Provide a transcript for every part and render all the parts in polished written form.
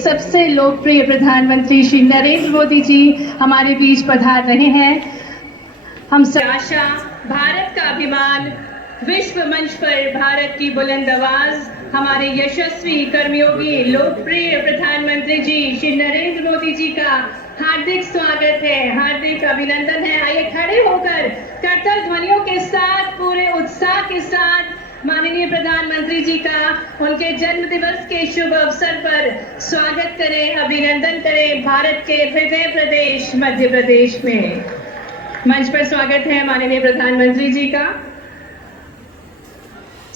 सबसे लोकप्रिय प्रधानमंत्री श्री नरेंद्र मोदी जी हमारे बीच पधार रहे हैं। हम सब आशा, भारत का अभिमान, विश्व मंच पर भारत की बुलंद आवाज, हमारे यशस्वी कर्मयोगी लोकप्रिय प्रधानमंत्री जी श्री नरेंद्र मोदी जी का हार्दिक स्वागत है, हार्दिक अभिनंदन है। आइए खड़े होकर करतल ध्वनियों के साथ, पूरे उत्साह के साथ माननीय प्रधानमंत्री जी का उनके जन्म दिवस के शुभ अवसर पर स्वागत करें, अभिनंदन करें। भारत के हृदय प्रदेश मध्य प्रदेश में मंच पर स्वागत है माननीय प्रधानमंत्री जी का।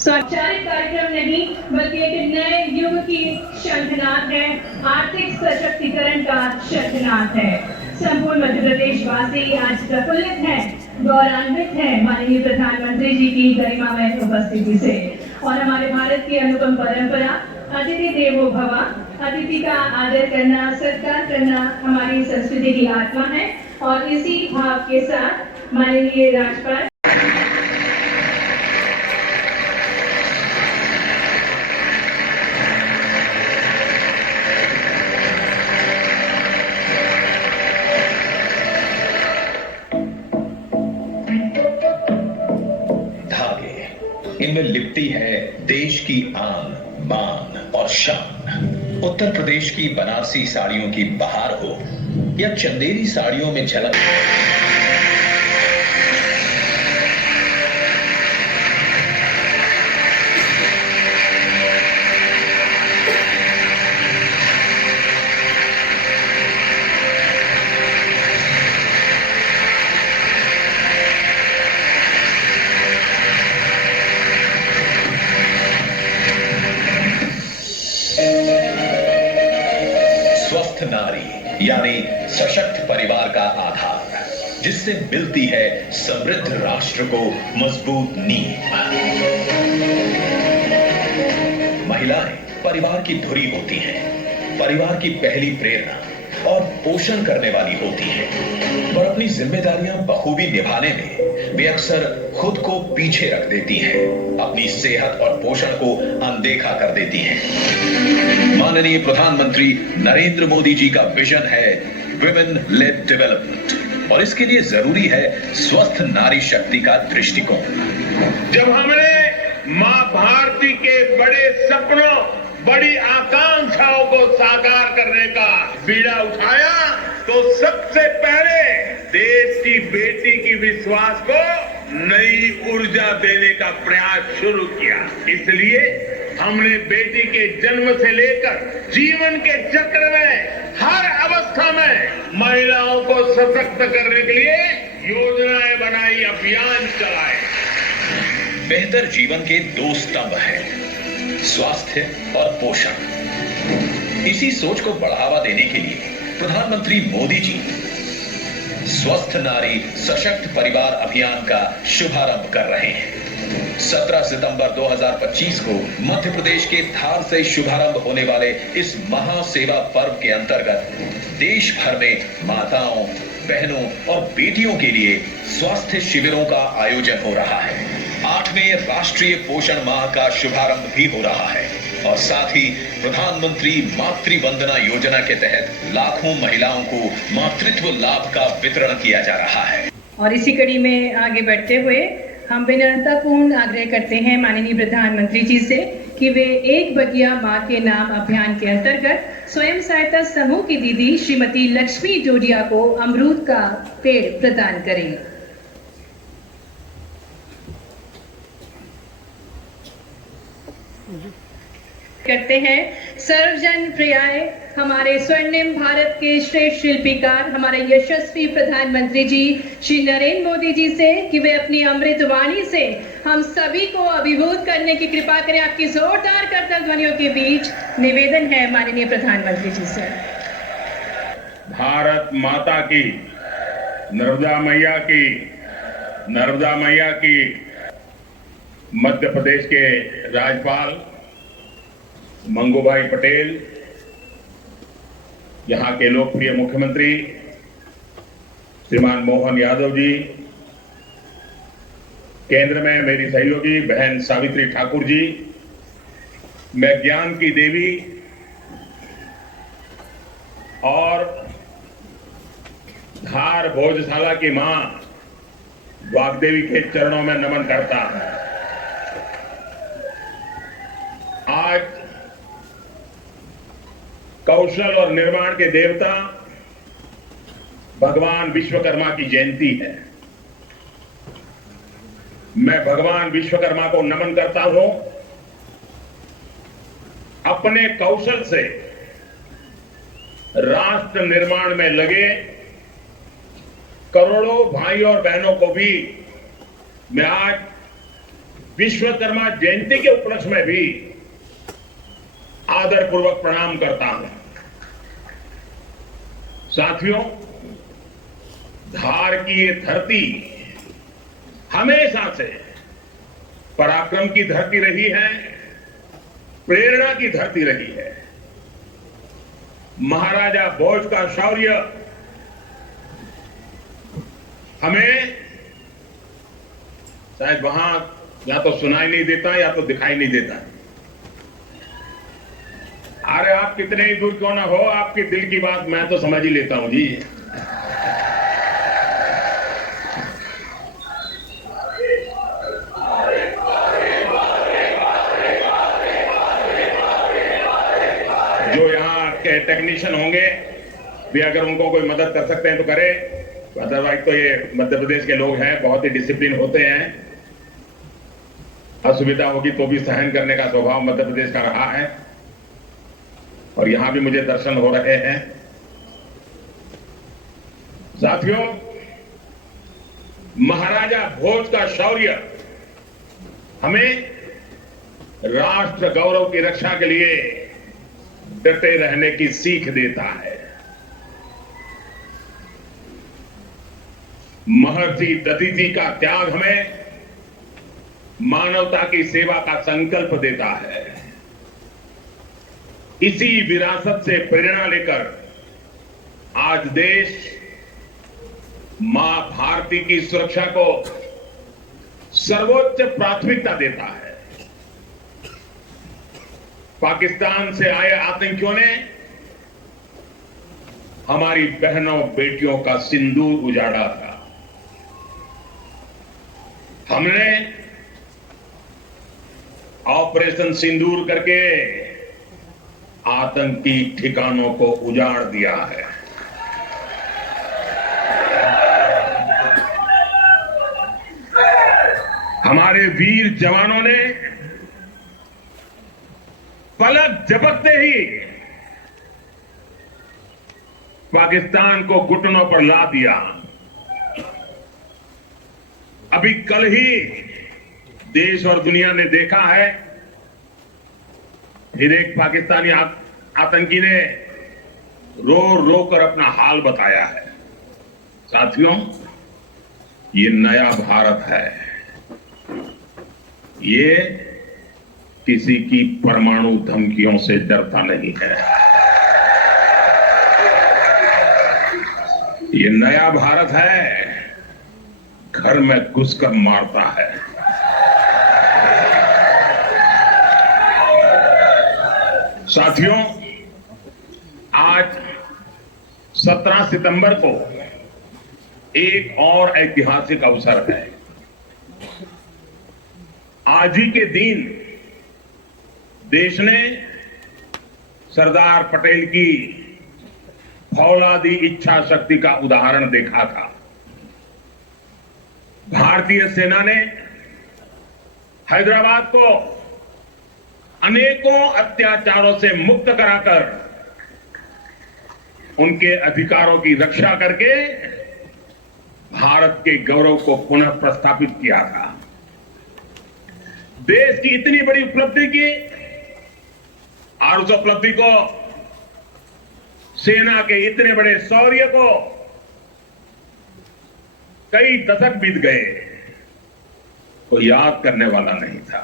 औपचारिक कार्यक्रम नहीं बल्कि एक नए युग की शंखनाद है, आर्थिक सशक्तिकरण का शंखनाद है। संपूर्ण मध्य प्रदेश वासी आज प्रफुल्लित है, गौरवान्वित है माननीय प्रधानमंत्री जी की गरिमामय उपस्थिति से। और हमारे भारत की अनुपम परंपरा अतिथि देवो भव, अतिथि का आदर करना, सत्कार करना हमारी संस्कृति की आत्मा है। और इसी भाव के साथ माननीय राज्यपाल इनमें लिपटी है देश की आन, बान और शान। उत्तर प्रदेश की बनारसी साड़ियों की बहार हो या चंदेरी साड़ियों में झलक, स्वस्थ नारी यानी सशक्त परिवार का आधार, जिससे मिलती है समृद्ध राष्ट्र को मजबूत नींव। महिलाएं परिवार की धुरी होती हैं, परिवार की पहली प्रेरणा और पोषण करने वाली होती हैं। और अपनी जिम्मेदारियां बखूबी निभाने में वे अक्सर खुद को पीछे रख देती हैं, अपनी सेहत और पोषण को अनदेखा कर देती हैं। माननीय प्रधानमंत्री नरेंद्र मोदी जी का विजन है विमेन लेड डेवलपमेंट, और इसके लिए जरूरी है स्वस्थ नारी शक्ति का दृष्टिकोण। जब हमने मां भारती के बड़े सपनों, बड़ी आकांक्षाओं को साकार करने का बीड़ा उठाया, तो सबसे पहले देश की बेटी की विश्वास को नई ऊर्जा देने का प्रयास शुरू किया। इसलिए हमने बेटी के जन्म से लेकर जीवन के चक्र में हर अवस्था में महिलाओं को सशक्त करने के लिए योजनाएं बनाई, अभियान चलाए। बेहतर जीवन के दो स्तंभ हैं, स्वास्थ्य और पोषण। इसी सोच को बढ़ावा देने के लिए प्रधानमंत्री मोदी जी स्वस्थ नारी सशक्त परिवार अभियान का शुभारंभ कर रहे हैं। 17 सितंबर 2025 को मध्य प्रदेश के धार से शुभारंभ होने वाले इस महासेवा पर्व के अंतर्गत देश भर में माताओं, बहनों और बेटियों के लिए स्वास्थ्य शिविरों का आयोजन हो रहा है। 8वें राष्ट्रीय पोषण माह का शुभारंभ भी हो रहा है, और साथ ही प्रधानमंत्री मातृ वंदना योजना के तहत लाखों महिलाओं को मातृत्व लाभ का वितरण किया जा रहा है। और इसी कड़ी में आगे बढ़ते हुए हम विनम्रतापूर्ण आग्रह करते हैं माननीय प्रधानमंत्री जी से कि वे एक बगिया मां के नाम अभियान के अंतर्गत स्वयं सहायता समूह की दीदी श्रीमती लक्ष्मी डोडिया को अमरूद का पेड़ प्रदान करें। करते हैं सर्वजन प्रियाय हमारे स्वर्णिम भारत के श्रेष्ठ शिल्पीकार हमारे यशस्वी प्रधानमंत्री जी श्री नरेंद्र मोदी जी से कि वे अपनी अमृत वाणी से हम सभी को अभिभूत करने की कृपा करें। आपकी जोरदार करतल ध्वनियों के बीच निवेदन है माननीय प्रधानमंत्री जी से। भारत माता की, नर्मदा मैया की मध्य प्रदेश के राज्यपाल मंगूभाई पटेल, यहां के लोकप्रिय मुख्यमंत्री श्रीमान मोहन यादव जी, केंद्र में मेरी सहयोगी बहन सावित्री ठाकुर जी, मैं ज्ञान की देवी और धार भोजशाला की मां वाग्देवी के चरणों में नमन करता हूं। आज कौशल और निर्माण के देवता भगवान विश्वकर्मा की जयंती है। मैं भगवान विश्वकर्मा को नमन करता हूं। अपने कौशल से राष्ट्र निर्माण में लगे करोड़ों भाई और बहनों को भी मैं आज विश्वकर्मा जयंती के उपलक्ष्य में भी आदरपूर्वक प्रणाम करता हूं। साथियों, धार की ये धरती हमेशा से पराक्रम की धरती रही है, प्रेरणा की धरती रही है। महाराजा भोज का शौर्य हमें शायद वहां या तो सुनाई नहीं देता या तो दिखाई नहीं देता। अरे आप कितने ही दूर क्यों ना हो, आपके दिल की बात मैं तो समझ ही लेता हूं जी। जो यहाँ के टेक्नीशियन होंगे भी अगर उनको कोई मदद कर सकते हैं तो करें, अदरवाइज तो ये मध्य प्रदेश के लोग हैं, बहुत ही डिसिप्लिन होते हैं। असुविधा होगी तो भी सहन करने का स्वभाव मध्य प्रदेश का रहा है और यहां भी मुझे दर्शन हो रहे हैं। साथियों, महाराजा भोज का शौर्य हमें राष्ट्र गौरव की रक्षा के लिए डटे रहने की सीख देता है। महर्षि दधीचि का त्याग हमें मानवता की सेवा का संकल्प देता है। इसी विरासत से प्रेरणा लेकर आज देश मां भारती की सुरक्षा को सर्वोच्च प्राथमिकता देता है। पाकिस्तान से आए आतंकियों ने हमारी बहनों बेटियों का सिंदूर उजाड़ा था। हमने ऑपरेशन सिंदूर करके आतंकी ठिकानों को उजाड़ दिया है। हमारे वीर जवानों ने पलक झपकते ही पाकिस्तान को घुटनों पर ला दिया। अभी कल ही देश और दुनिया ने देखा है, फिर एक पाकिस्तानी आतंकी ने रो रो कर अपना हाल बताया है। साथियों, ये नया भारत है। ये किसी की परमाणु धमकियों से डरता नहीं है। ये नया भारत है, घर में घुसकर मारता है। साथियों, आज 17 सितंबर को एक और ऐतिहासिक अवसर है। आज ही के दिन देश ने सरदार पटेल की फौलादी इच्छा शक्ति का उदाहरण देखा था। भारतीय सेना ने हैदराबाद को अनेकों अत्याचारों से मुक्त कराकर उनके अधिकारों की रक्षा करके भारत के गौरव को पुनः प्रस्थापित किया था। देश की इतनी बड़ी उपलब्धि की और उस उपलब्धि को, सेना के इतने बड़े शौर्य को कई दशक बीत गए, कोई याद करने वाला नहीं था।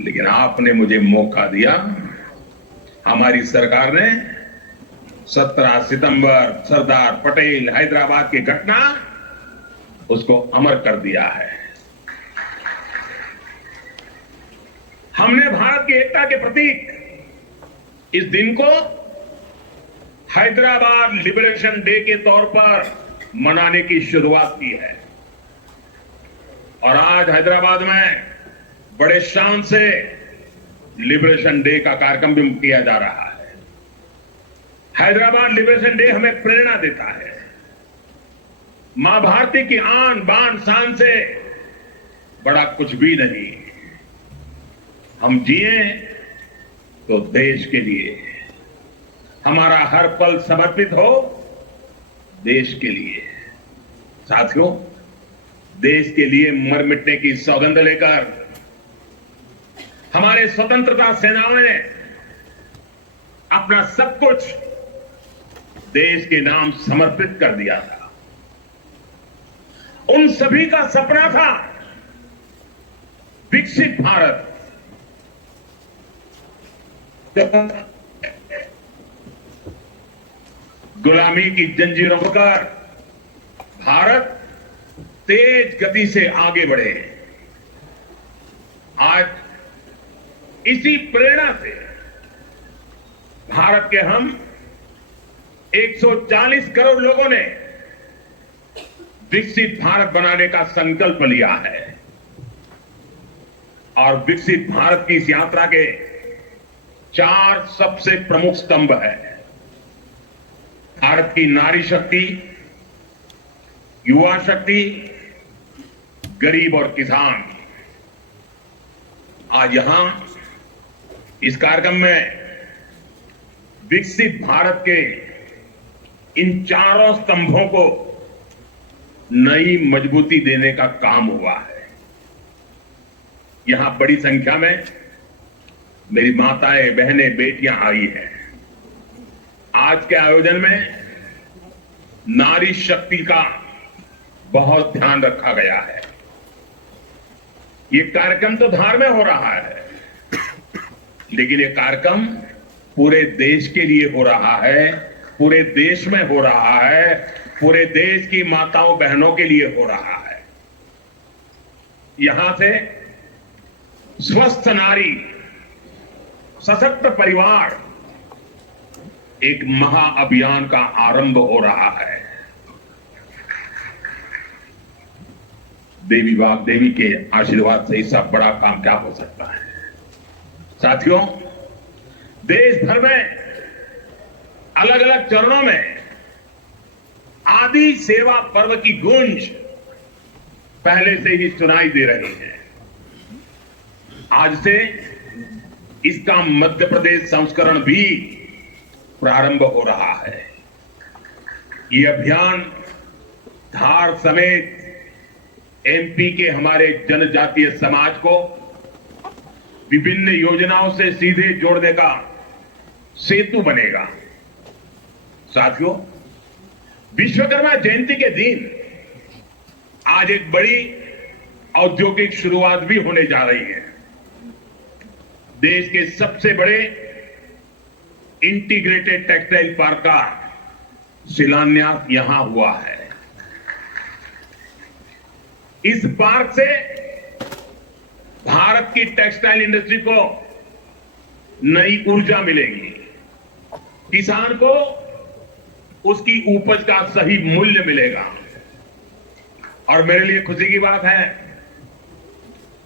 लेकिन आपने मुझे मौका दिया। हमारी सरकार ने 17 सितंबर सरदार पटेल हैदराबाद की घटना, उसको अमर कर दिया है। हमने भारत की एकता के प्रतीक इस दिन को हैदराबाद लिबरेशन डे के तौर पर मनाने की शुरुआत की है और आज हैदराबाद में बड़े शान से लिबरेशन डे का कार्यक्रम भी किया जा रहा है। हैदराबाद लिबरेशन डे हमें प्रेरणा देता है। मां भारती की आन बान शान से बड़ा कुछ भी नहीं। हम जिए तो देश के लिए, हमारा हर पल समर्पित हो देश के लिए। साथियों, देश के लिए मर मिटने की सौगंध लेकर हमारे स्वतंत्रता सेनाओं ने अपना सब कुछ देश के नाम समर्पित कर दिया था। उन सभी का सपना था विकसित भारत। गुलामी की जंजीरों पर भारत तेज गति से आगे बढ़े। आज इसी प्रेरणा से भारत के हम 140 करोड़ लोगों ने विकसित भारत बनाने का संकल्प लिया है और विकसित भारत की इस यात्रा के 4 सबसे प्रमुख स्तंभ हैं। भारत की नारी शक्ति, युवा शक्ति, गरीब और किसान। आज यहां इस कार्यक्रम में विकसित भारत के इन चारों स्तंभों को नई मजबूती देने का काम हुआ है। यहां बड़ी संख्या में मेरी माताएं, बहनें, बेटियां आई हैं। आज के आयोजन में नारी शक्ति का बहुत ध्यान रखा गया है। ये कार्यक्रम तो धार में हो रहा है, लेकिन ये कार्यक्रम पूरे देश के लिए हो रहा है, पूरे देश में हो रहा है, पूरे देश की माताओं बहनों के लिए हो रहा है। यहां से स्वस्थ नारी, सशक्त परिवार एक महाअभियान का आरंभ हो रहा है। देवी वाग्देवी के आशीर्वाद से इससे बड़ा काम क्या हो सकता है। साथियों, देश भर में अलग अलग चरणों में आदि सेवा पर्व की गूंज पहले से ही सुनाई दे रही है। आज से इसका मध्य प्रदेश संस्करण भी प्रारंभ हो रहा है। ये अभियान धार समेत एमपी के हमारे जनजातीय समाज को विभिन्न योजनाओं से सीधे जोड़ने का सेतु बनेगा। साथियों, विश्वकर्मा जयंती के दिन आज एक बड़ी औद्योगिक शुरुआत भी होने जा रही है। देश के सबसे बड़े इंटीग्रेटेड टेक्सटाइल पार्क का शिलान्यास यहां हुआ है। इस पार्क से भारत की टेक्सटाइल इंडस्ट्री को नई ऊर्जा मिलेगी, किसान को उसकी उपज का सही मूल्य मिलेगा। और मेरे लिए खुशी की बात है,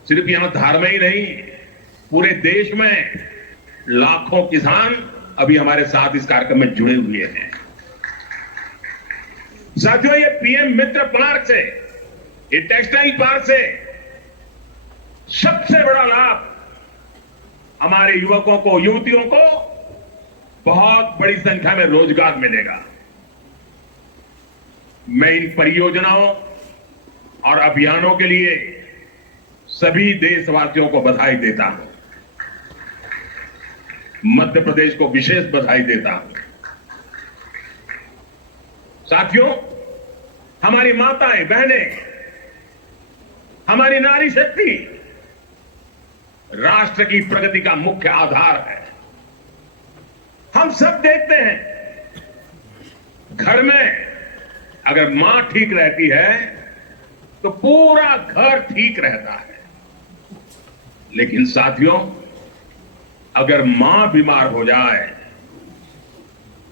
सिर्फ यहां धार में ही नहीं, पूरे देश में लाखों किसान अभी हमारे साथ इस कार्यक्रम में जुड़े हुए हैं। साथियों, ये पीएम मित्र पार्क से, ये टेक्सटाइल पार्क से सबसे बड़ा लाभ हमारे युवकों को, युवतियों को बहुत बड़ी संख्या में रोजगार मिलेगा। मैं इन परियोजनाओं और अभियानों के लिए सभी देशवासियों को बधाई देता हूं। मध्य प्रदेश को विशेष बधाई देता हूं। साथियों, हमारी माताएं, बहनें, हमारी नारी शक्ति राष्ट्र की प्रगति का मुख्य आधार है। हम सब देखते हैं, घर में अगर मां ठीक रहती है तो पूरा घर ठीक रहता है। लेकिन साथियों, अगर मां बीमार हो जाए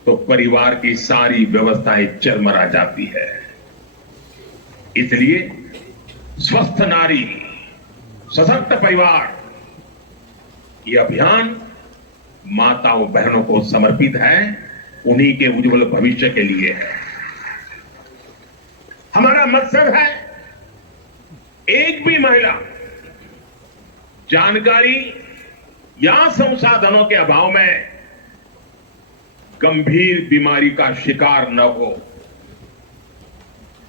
तो परिवार की सारी व्यवस्थाएं चरमरा जाती है। इसलिए स्वस्थ नारी, सशक्त परिवार, ये अभियान माताओं बहनों को समर्पित है, उन्हीं के उज्जवल भविष्य के लिए है। हमारा मकसद है एक भी महिला जानकारी या संसाधनों के अभाव में गंभीर बीमारी का शिकार न हो।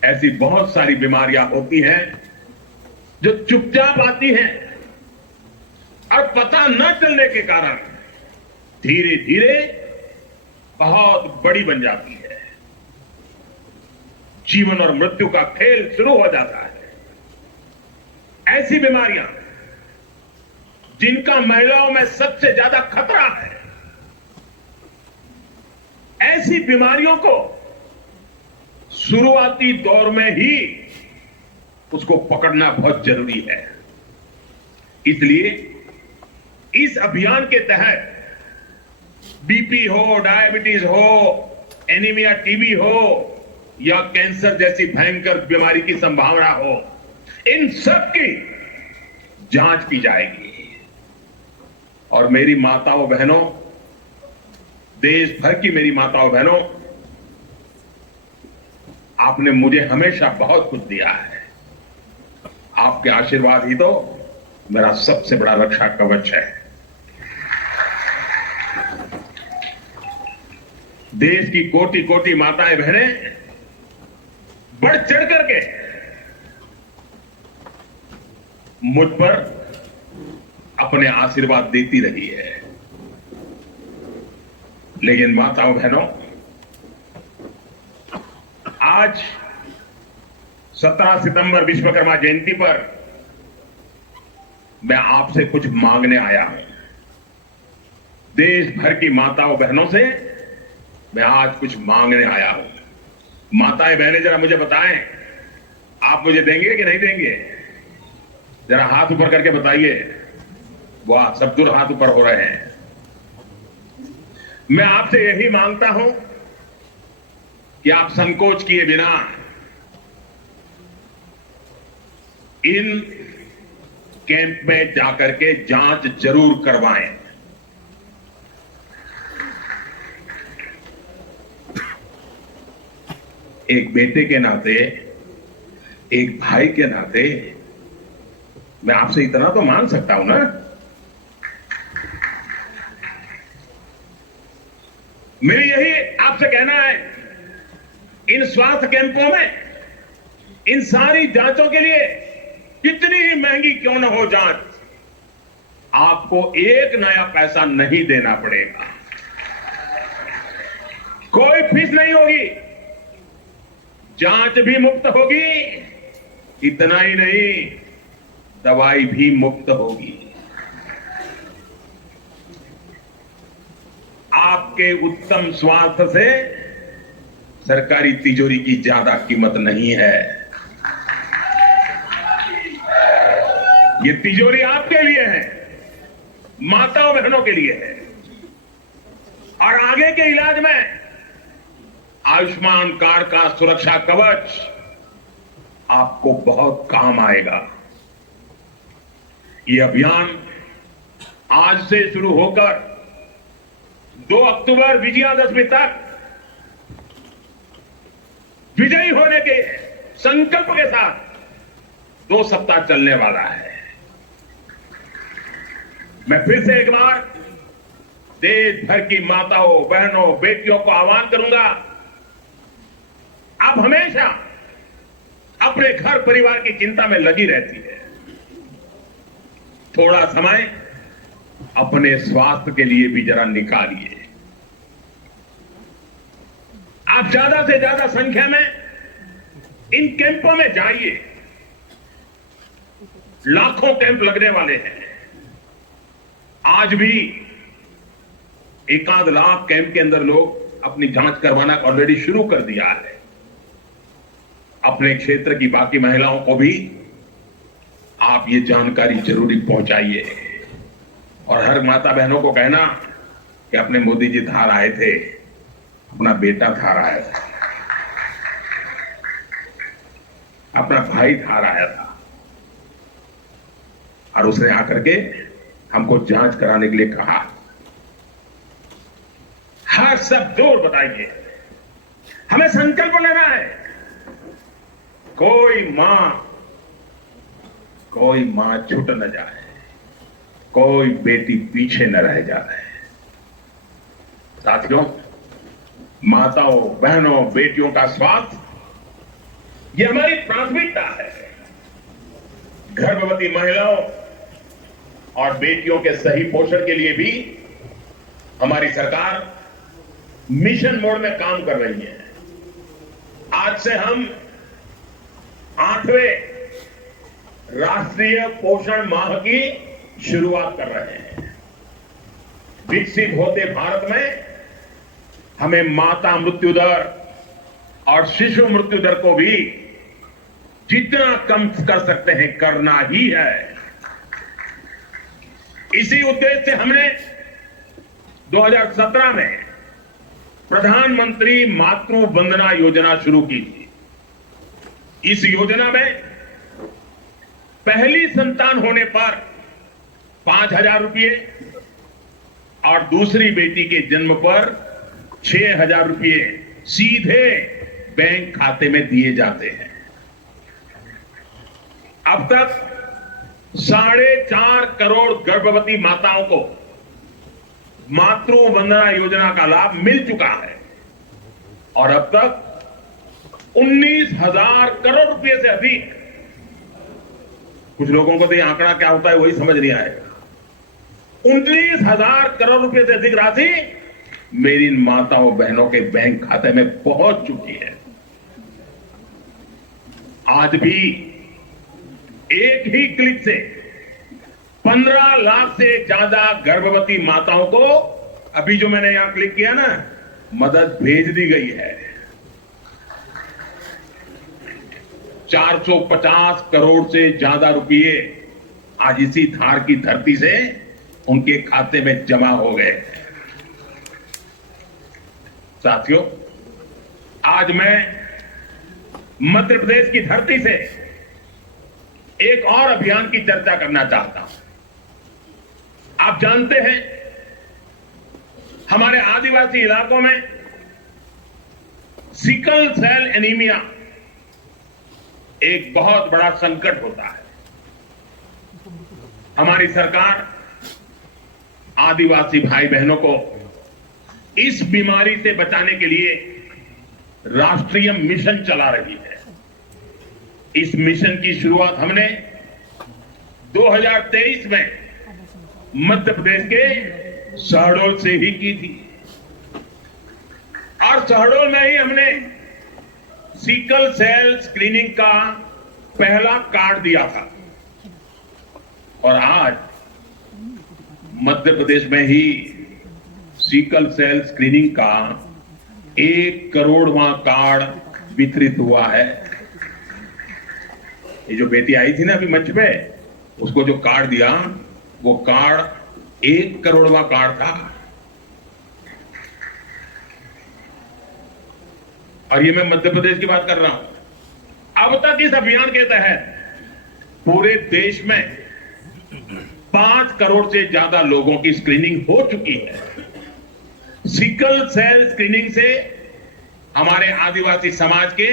ऐसी बहुत सारी बीमारियां होती हैं जो चुपचाप आती हैं और पता न चलने के कारण धीरे धीरे बहुत बड़ी बन जाती है। जीवन और मृत्यु का खेल शुरू हो जाता है। ऐसी बीमारियां जिनका महिलाओं में सबसे ज्यादा खतरा है, ऐसी बीमारियों को शुरुआती दौर में ही उसको पकड़ना बहुत जरूरी है। इसलिए इस अभियान के तहत बीपी हो, डायबिटीज हो, एनीमिया, टीबी हो या कैंसर जैसी भयंकर बीमारी की संभावना हो, इन सब की जांच की जाएगी। और मेरी माताओं बहनों, देश भर की मेरी माताओं बहनों, आपने मुझे हमेशा बहुत कुछ दिया है। आपके आशीर्वाद ही तो मेरा सबसे बड़ा रक्षा कवच है। देश की कोटि कोटि माताएं बहनें बढ़ चढ़ करके मुझ पर अपने आशीर्वाद देती रही है। लेकिन माताओं बहनों, आज 17 सितंबर विश्वकर्मा जयंती पर मैं आपसे कुछ मांगने आया हूं। देश भर की माताओं बहनों से मैं आज कुछ मांगने आया हूं। माताएं बहनें, जरा मुझे बताएं, आप मुझे देंगे कि नहीं देंगे? जरा हाथ ऊपर करके बताइए। वाह, सब दूर हाथ ऊपर हो रहे हैं। मैं आपसे यही मांगता हूं कि आप संकोच किए बिना इन कैंप में जाकर के जांच जरूर करवाएं। एक बेटे के नाते, एक भाई के नाते मैं आपसे इतना तो मांग सकता हूं ना। मेरी यही आपसे कहना है, इन स्वास्थ्य कैंपों में इन सारी जांचों के लिए कितनी ही महंगी क्यों न हो जांच, आपको एक नया पैसा नहीं देना पड़ेगा। कोई फीस नहीं होगी, जांच भी मुफ्त होगी। इतना ही नहीं, दवाई भी मुफ्त होगी। आपके उत्तम स्वास्थ्य से सरकारी तिजोरी की ज्यादा कीमत नहीं है। ये तिजोरी आपके लिए है, माताओं बहनों के लिए है। और आगे के इलाज में आयुष्मान कार्ड का सुरक्षा कवच आपको बहुत काम आएगा। ये अभियान आज से शुरू होकर 2 अक्टूबर विजयादशमी तक विजयी होने के संकल्प के साथ 2 सप्ताह चलने वाला है। मैं फिर से एक बार देश भर की माताओं, बहनों, बेटियों को आह्वान करूंगा, आप हमेशा अपने घर परिवार की चिंता में लगी रहती है। थोड़ा समय अपने स्वास्थ्य के लिए भी जरा निकालिए। आप ज्यादा से ज्यादा संख्या में इन कैंपों में जाइए। लाखों कैंप लगने वाले हैं। आज भी 1 लाख कैंप के अंदर लोग अपनी जांच करवाना ऑलरेडी शुरू कर दिया है। अपने क्षेत्र की बाकी महिलाओं को भी आप ये जानकारी जरूरी पहुंचाइए। और हर माता बहनों को कहना कि अपने मोदी जी धार आए थे, अपना बेटा धार आया था, अपना भाई धार आया था और उसने आकर के हमको जांच कराने के लिए कहा। हर सब जोर बताइए, हमें संकल्प लेना है। कोई मां छूट न जाए, कोई बेटी पीछे न रह जाए। साथियों, माताओं, बहनों, बेटियों का स्वास्थ्य ये हमारी प्राथमिकता है। गर्भवती महिलाओं और बेटियों के सही पोषण के लिए भी हमारी सरकार मिशन मोड में काम कर रही है। आज से हम 8वें राष्ट्रीय पोषण माह की शुरुआत कर रहे हैं। विकसित होते भारत में हमें माता मृत्यु दर और शिशु मृत्यु दर को भी जितना कम कर सकते हैं करना ही है। इसी उद्देश्य से हमने 2017 में प्रधानमंत्री मातृ वंदना योजना शुरू की थी। इस योजना में पहली संतान होने पर 5,000 रुपये और दूसरी बेटी के जन्म पर 6,000 रुपये सीधे बैंक खाते में दिए जाते हैं। अब तक 4.5 करोड़ गर्भवती माताओं को मातृ वंदना योजना का लाभ मिल चुका है और अब तक 19,000 करोड़ रुपए से अधिक, कुछ लोगों को तो ये आंकड़ा क्या होता है वही समझ नहीं आएगा, 19,000 करोड़ रुपए से अधिक राशि मेरी माताओं बहनों के बैंक खाते में पहुंच चुकी है। आज भी एक ही क्लिक से 15 लाख से ज्यादा गर्भवती माताओं को, अभी जो मैंने यहां क्लिक किया ना, मदद भेज दी गई है। 450 करोड़ से ज्यादा रुपये आज इसी धार की धरती से उनके खाते में जमा हो गए। साथियों, आज मैं मध्य प्रदेश की धरती से एक और अभियान की चर्चा करना चाहता हूं। आप जानते हैं, हमारे आदिवासी इलाकों में सिकल सेल एनीमिया एक बहुत बड़ा संकट होता है। हमारी सरकार आदिवासी भाई बहनों को इस बीमारी से बचाने के लिए राष्ट्रीय मिशन चला रही है। इस मिशन की शुरुआत हमने 2023 में मध्य प्रदेश के शहडोल से ही की थी और शहडोल में ही हमने सिकल सेल स्क्रीनिंग का पहला कार्ड दिया था और आज मध्य प्रदेश में ही सिकल सेल स्क्रीनिंग का 1 करोड़वां कार्ड वितरित हुआ है। ये जो बेटी आई थी ना अभी मंच पे, उसको जो कार्ड दिया वो कार्ड 1 करोड़वां कार्ड था। और ये मैं मध्य प्रदेश की बात कर रहा हूं। अब तक इस अभियान के तहत पूरे देश में 5 करोड़ से ज्यादा लोगों की स्क्रीनिंग हो चुकी है। सिकल सेल स्क्रीनिंग से हमारे आदिवासी समाज के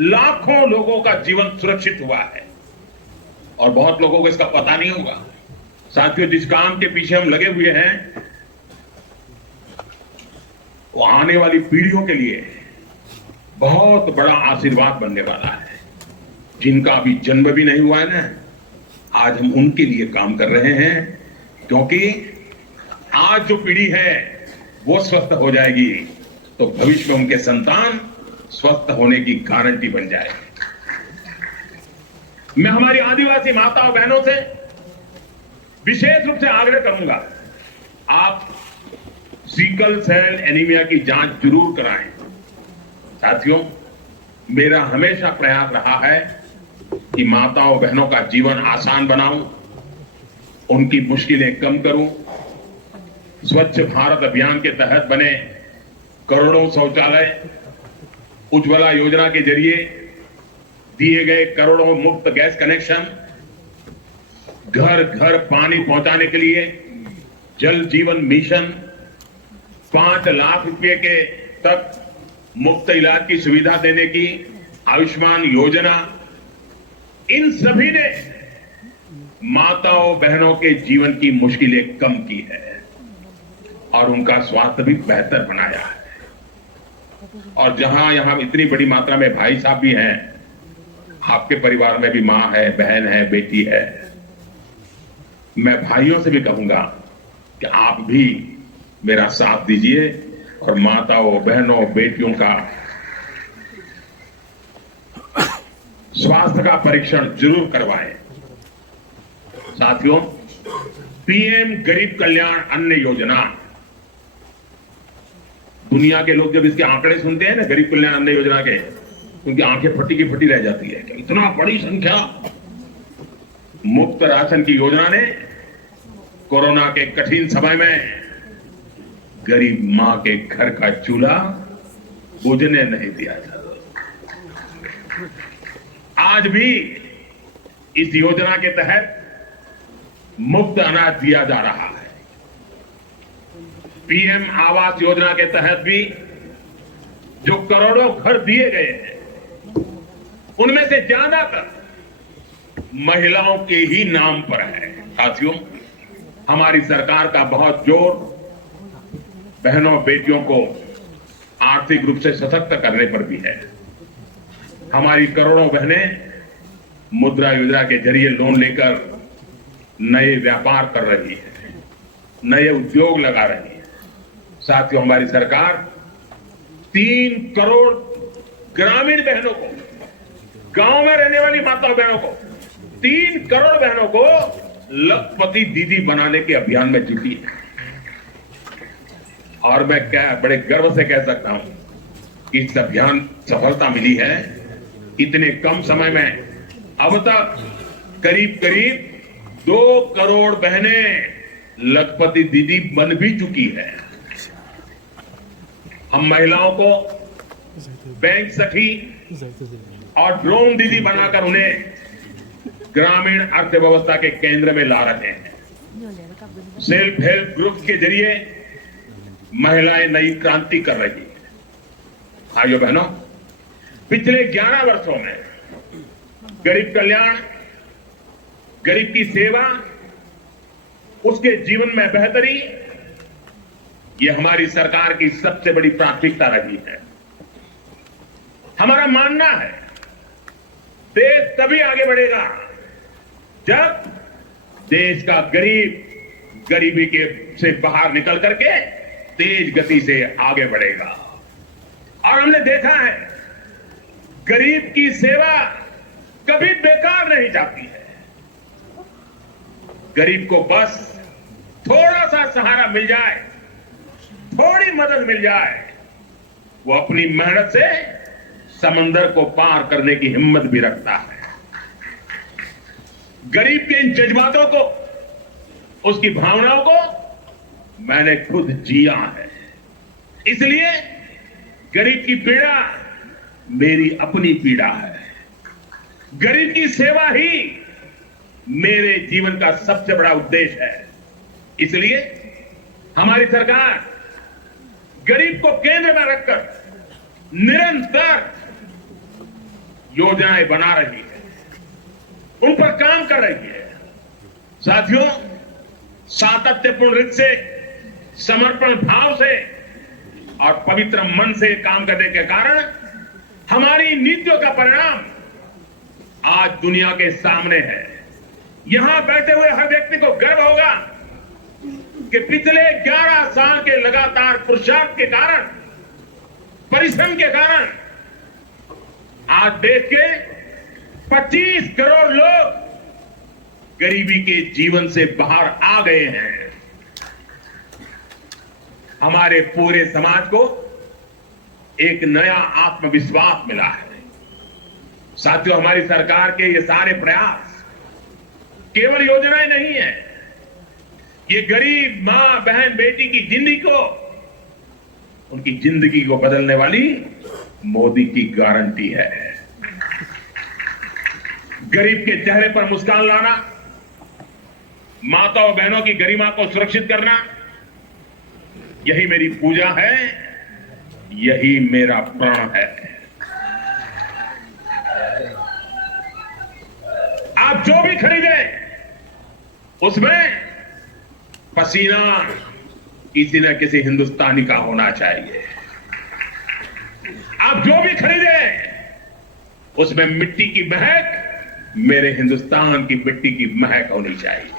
लाखों लोगों का जीवन सुरक्षित हुआ है और बहुत लोगों को इसका पता नहीं होगा। साथियों, जिस काम के पीछे हम लगे हुए हैं वो आने वाली पीढ़ियों के लिए बहुत बड़ा आशीर्वाद बनने वाला है। जिनका अभी जन्म भी नहीं हुआ है ना, आज हम उनके लिए काम कर रहे हैं, क्योंकि आज जो पीढ़ी है वो स्वस्थ हो जाएगी तो भविष्य में उनके संतान स्वस्थ होने की गारंटी बन जाएगी। मैं हमारी आदिवासी माताओं बहनों से विशेष रूप से आग्रह करूंगा, आप सिकल सेल एनीमिया की जांच जरूर कराएं। साथियों, मेरा हमेशा प्रयास रहा है कि माताओं बहनों का जीवन आसान बनाऊं, उनकी मुश्किलें कम करूं। स्वच्छ भारत अभियान के तहत बने करोड़ों शौचालय, उज्ज्वला योजना के जरिए दिए गए करोड़ों मुफ्त गैस कनेक्शन, घर घर पानी पहुंचाने के लिए जल जीवन मिशन, 5 लाख रुपए के तक मुफ्त इलाज की सुविधा देने की आयुष्मान योजना, इन सभी ने माताओं बहनों के जीवन की मुश्किलें कम की है और उनका स्वास्थ्य भी बेहतर बनाया है। और जहां यहां इतनी बड़ी मात्रा में भाई साहब भी हैं, आपके परिवार में भी मां है, बहन है, बेटी है, मैं भाइयों से भी कहूंगा कि आप भी मेरा साथ दीजिए और माताओं बहनों बेटियों का स्वास्थ्य का परीक्षण जरूर करवाएं। साथियों, पीएम गरीब कल्याण अन्न योजना, दुनिया के लोग जब इसके आंकड़े सुनते हैं ना गरीब कल्याण अन्न योजना के, उनकी आंखें फटी की फटी रह जाती है। इतना बड़ी संख्या मुफ्त राशन की योजना ने कोरोना के कठिन समय में गरीब मां के घर का चूल्हा बुझने नहीं दिया था। आज भी इस योजना के तहत मुफ्त अनाज दिया जा रहा है। पीएम आवास योजना के तहत भी जो करोड़ों घर दिए गए हैं, उनमें से ज्यादातर महिलाओं के ही नाम पर है। साथियों, हमारी सरकार का बहुत जोर बहनों बेटियों को आर्थिक रूप से सशक्त करने पर भी है। हमारी करोड़ों बहनें मुद्रा योजना के जरिए लोन लेकर नए व्यापार कर रही है, नए उद्योग लगा रही है। साथियों, हमारी सरकार 3 करोड़ ग्रामीण बहनों को, गांव में रहने वाली माताओं बहनों को, 3 करोड़ बहनों को लखपति दीदी बनाने के अभियान में जुटी है। और मैं बड़े गर्व से कह सकता हूं कि इस अभियान सफलता मिली है। इतने कम समय में अब तक करीब करीब 2 करोड़ बहनें लखपति दीदी बन भी चुकी है। हम महिलाओं को बैंक सखी और ड्रोन दीदी बनाकर उन्हें ग्रामीण अर्थव्यवस्था के केंद्र में ला रहे हैं। सेल्फ हेल्प ग्रुप के जरिए महिलाएं नई क्रांति कर रही है। भाइयों बहनों, पिछले 11 वर्षों में गरीब कल्याण, गरीब की सेवा, उसके जीवन में बेहतरी, ये हमारी सरकार की सबसे बड़ी प्राथमिकता रही है। हमारा मानना है देश तभी आगे बढ़ेगा जब देश का गरीब गरीबी के से बाहर निकल करके तेज गति से आगे बढ़ेगा। और हमने देखा है गरीब की सेवा कभी बेकार नहीं जाती है। गरीब को बस थोड़ा सा सहारा मिल जाए, थोड़ी मदद मिल जाए, वो अपनी मेहनत से समंदर को पार करने की हिम्मत भी रखता है। गरीब के इन जज्बातों को, उसकी भावनाओं को मैंने खुद जिया है। इसलिए गरीब की पीड़ा मेरी अपनी पीड़ा है। गरीब की सेवा ही मेरे जीवन का सबसे बड़ा उद्देश्य है। इसलिए हमारी सरकार गरीब को केंद्र में रखकर निरंतर योजनाएं बना रही है, उन पर काम कर रही है। साथियों, सातत्यपूर्ण रीत से, समर्पण भाव से और पवित्र मन से काम करने के कारण हमारी नीतियों का परिणाम आज दुनिया के सामने है। यहां बैठे हुए हर व्यक्ति को गर्व होगा कि पिछले 11 साल के लगातार पुरुषार्थ के कारण, परिश्रम के कारण आज देश के 25 करोड़ लोग गरीबी के जीवन से बाहर आ गए हैं। हमारे पूरे समाज को एक नया आत्मविश्वास मिला है। साथियों, हमारी सरकार के ये सारे प्रयास केवल योजनाएं नहीं है, ये गरीब मां बहन बेटी की जिंदगी को उनकी जिंदगी को बदलने वाली मोदी की गारंटी है। गरीब के चेहरे पर मुस्कान लाना, माता और बहनों की गरिमा को सुरक्षित करना, यही मेरी पूजा है, यही मेरा प्राण है। आप जो भी खरीदें उसमें पसीना किसी न किसी हिंदुस्तानी का होना चाहिए। आप जो भी खरीदें उसमें मिट्टी की महक मेरे हिंदुस्तान की मिट्टी की महक होनी चाहिए।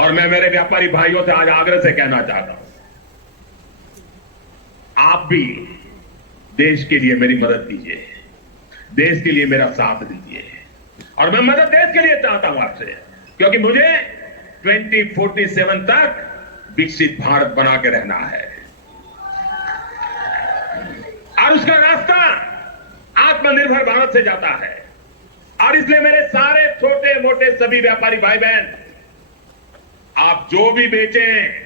और मैं मेरे व्यापारी भाइयों से आज आग्रह से कहना चाहता हूं, आप भी देश के लिए मेरी मदद कीजिए, देश के लिए मेरा साथ दीजिए। और मैं मदद देश के लिए चाहता हूं आपसे, क्योंकि मुझे 2047 तक विकसित भारत बना के रहना है। और उसका रास्ता आत्मनिर्भर भारत से जाता है। और इसलिए मेरे सारे छोटे मोटे सभी व्यापारी भाई बहन, आप जो भी बेचें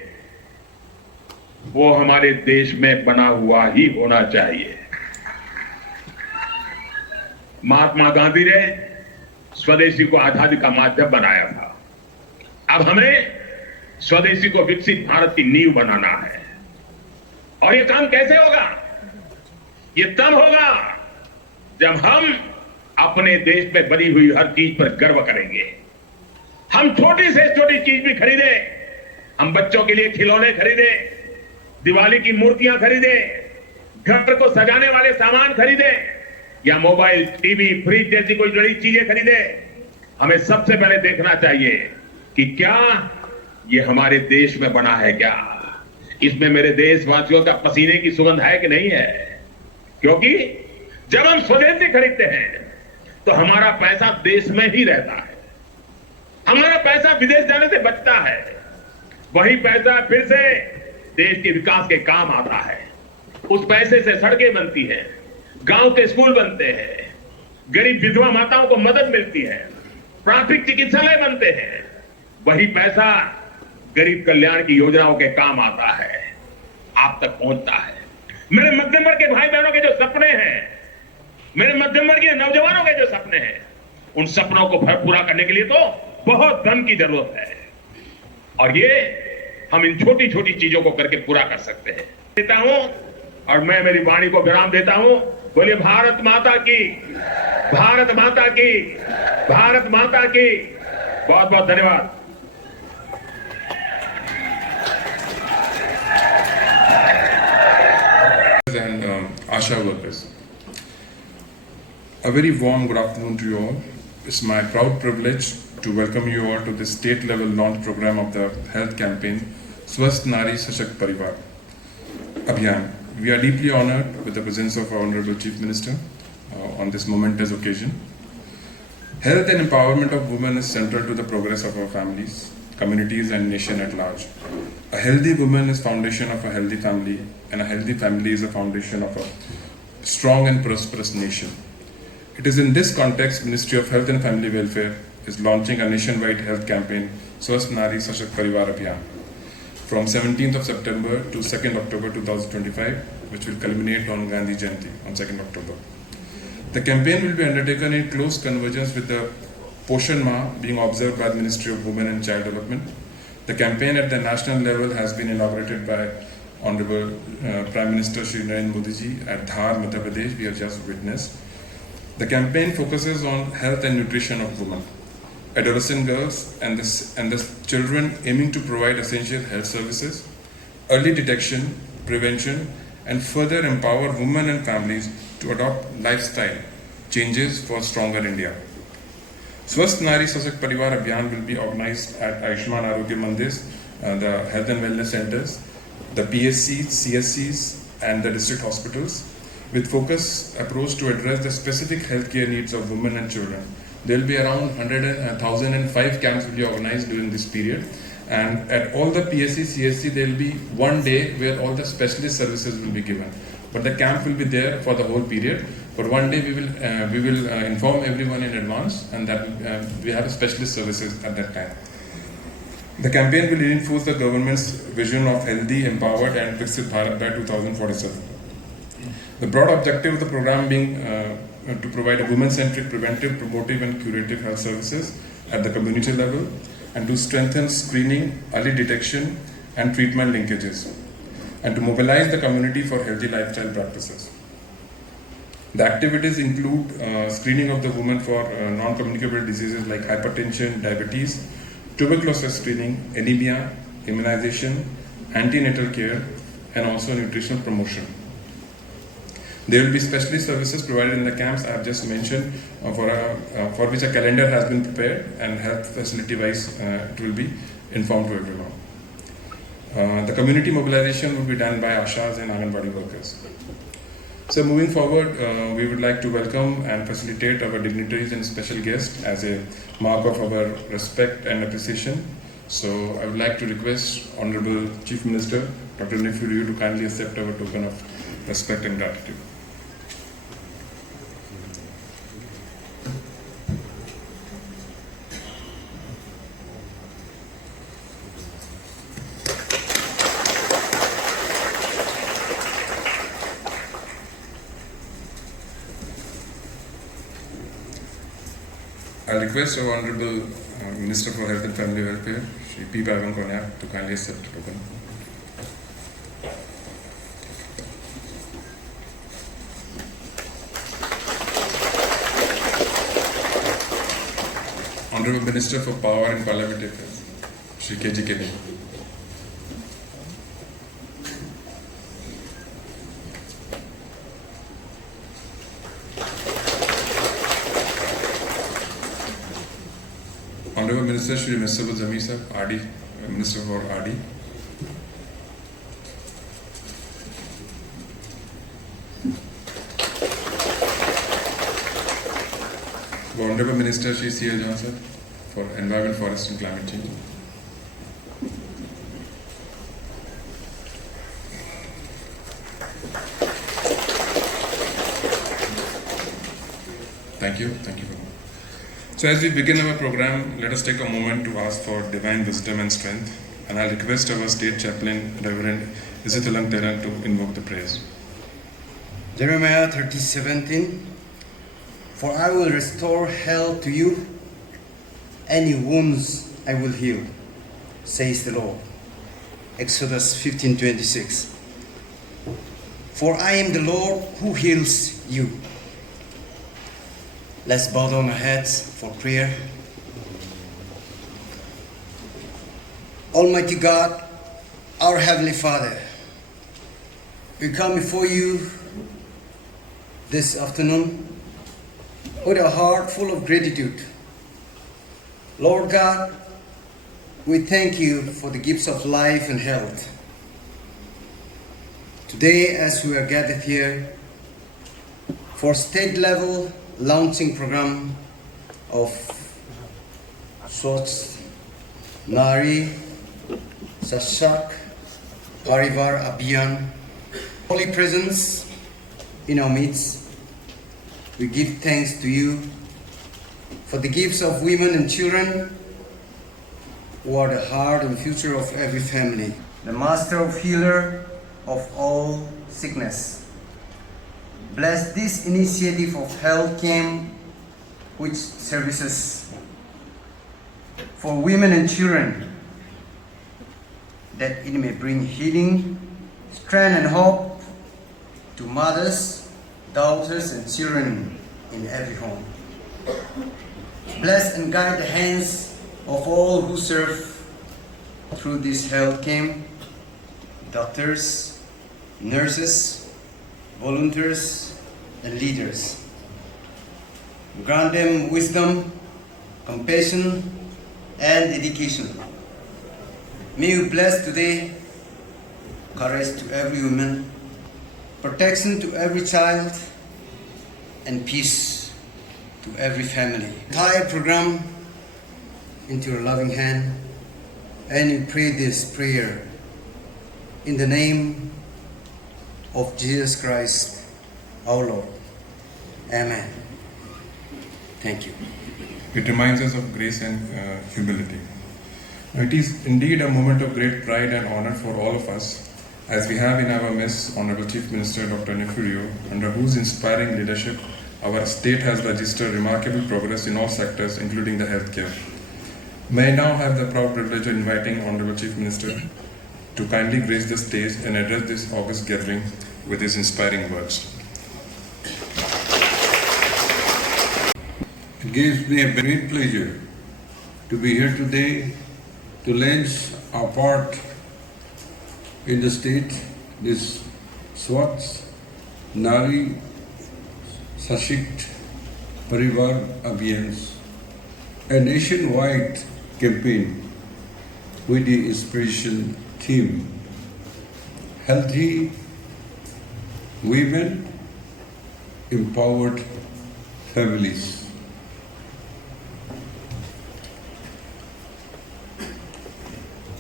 वो हमारे देश में बना हुआ ही होना चाहिए। महात्मा गांधी ने स्वदेशी को आजादी का माध्यम बनाया था। अब हमें स्वदेशी को विकसित भारत की नींव बनाना है। और ये काम कैसे होगा? ये तब होगा जब हम अपने देश में बनी हुई हर चीज पर गर्व करेंगे। हम छोटी से छोटी चीज भी खरीदें, हम बच्चों के लिए खिलौने खरीदें, दिवाली की मूर्तियां खरीदें, घर को सजाने वाले सामान खरीदें, या मोबाइल, टीवी, फ्रिज जैसी कोई बड़ी चीजें खरीदें, हमें सबसे पहले देखना चाहिए कि क्या ये हमारे देश में बना है, क्या इसमें मेरे देशवासियों का पसीने की सुगंध है कि नहीं है। क्योंकि जब हम स्वदेशी खरीदते हैं तो हमारा पैसा देश में ही रहता है, हमारा पैसा विदेश जाने से बचता है। वही पैसा फिर से देश के विकास के काम आता है। उस पैसे से सड़कें बनती हैं, गांव के स्कूल बनते हैं, गरीब विधवा माताओं को मदद मिलती है, प्राथमिक चिकित्सालय बनते हैं। वही पैसा गरीब कल्याण की योजनाओं के काम आता है, आप तक पहुंचता है। मेरे मध्यम वर्ग के भाई बहनों के जो सपने हैं, मेरे मध्यम वर्गीय नौजवानों के जो सपने हैं, उन सपनों को पूरा करने के लिए तो बहुत धन की जरूरत है। और ये हम इन छोटी छोटी चीजों को करके पूरा कर सकते हैं। देता हूं और मैं मेरी वाणी को विराम देता हूं। बोलिए भारत माता की, भारत माता की, भारत माता की। बहुत बहुत धन्यवाद। And ASHA workers. A very warm good afternoon to you all. It's my proud privilege to welcome you all to the state level launch program of the health campaign Swasth Nari Sashakt Parivar Abhiyan. We are deeply honored with the presence of our Honorable Chief Minister on this momentous occasion. Health and empowerment of women is central to the progress of our families, communities and nation at large. A healthy woman is foundation of a healthy family, and a healthy family is a foundation of a strong and prosperous nation. It is in this context Ministry of Health and Family Welfare is launching a nationwide health campaign Swasth Nari Sashakt Parivar Abhiyan from 17th of September to 2nd October 2025, which will culminate on Gandhi Jayanti on 2nd October. The campaign will be undertaken in close convergence with the Poshan Ma being observed by the Ministry of Women and Child Development. The campaign at the national level has been inaugurated by Honorable Prime Minister Shri Narendra Modi ji at Dhar, Madhya Pradesh. We have just witnessed. The campaign focuses on health and nutrition of women, adolescent girls and the children, aiming to provide essential health services, early detection, prevention and further empower women and families to adopt lifestyle changes for stronger India. Swasth Nari Sashakt Parivar Abhiyan will be organized at Ayushman Arogya Mandirs, the health and wellness centers, the PSCs, CSCs and the district hospitals, with focus approach to address the specific healthcare needs of women and children. There will be around 1,005 camps will be organized during this period, and at all the PSC, CSC there will be one day where all the specialist services will be given. But the camp will be there for the whole period. But one day we will inform everyone in advance, and that we have specialist services at that time. The campaign will reinforce the government's vision of healthy, empowered, and Viksit Bharat by 2047. The broad objective of the program being to provide a women-centric preventive, promotive, and curative health services at the community level, and to strengthen screening, early detection, and treatment linkages, and to mobilize the community for healthy lifestyle practices. The activities include screening of the women for non-communicable diseases like hypertension, diabetes, tuberculosis screening, anemia, immunization, antenatal care, and also nutritional promotion. There will be specialist services provided in the camps I have just mentioned, for which a calendar has been prepared, and health facility-wise it will be informed to everyone. The community mobilization will be done by Ashas and Anganwadi workers. So moving forward, we would like to welcome and facilitate our dignitaries and special guests as a mark of our respect and appreciation. So I would like to request Honorable Chief Minister Dr. Nefiu to kindly accept our token of respect and gratitude. I request our Honorable Minister for Health and Family Welfare, Shri P. Pavan Konyak, to kindly accept the token. Honorable Minister for Power and Parliamentary Affairs, Shri K.G. Kedi. Honorable Minister Shri Masabul Zamir Sir, RD, Minister for RD. Honorable Minister Shri C.L. Jha Sir for Environment, Forest and Climate Change. Thank you. Thank you very much. So as we begin our program, let us take a moment to ask for divine wisdom and strength, and I'll request our State Chaplain, Reverend Isithalang Teran, to invoke the prayers. Jeremiah 30:17. For I will restore health to you, any wounds I will heal, says the Lord. Exodus 15:26. For I am the Lord who heals you. Let's bow down our heads for prayer. Almighty God, our Heavenly Father, we come before you this afternoon with a heart full of gratitude. Lord God, we thank you for the gifts of life and health. Today, as we are gathered here for state level launching program of Swasth Nari Sashak Parivar Abhiyan, holy presence in our midst, we give thanks to you for the gifts of women and children who are the heart and future of every family, the master of healer of all sickness. Bless this initiative of health camp, which services for women and children, that it may bring healing, strength and hope to mothers, daughters and children in every home. Bless and guide the hands of all who serve through this health camp, doctors, nurses, volunteers, and leaders. Grant them wisdom, compassion, and dedication. May you bless today courage to every woman, protection to every child, and peace to every family. Entire program into your loving hand, and we pray this prayer in the name of Jesus Christ, our Lord. Amen. Thank you. It reminds us of grace and humility. It is indeed a moment of great pride and honor for all of us, as we have in our midst Honorable Chief Minister Dr. Nefurio, under whose inspiring leadership our state has registered remarkable progress in all sectors, including the healthcare. May I now have the proud privilege of inviting Honorable Chief Minister to kindly grace the stage and address this august gathering with his inspiring words. It gives me a great pleasure to be here today to lend our part in the state this Swasth Nari Sashakt Parivar Abhiyan, a nationwide campaign with the inspiration theme Healthy Women, Empowered Families.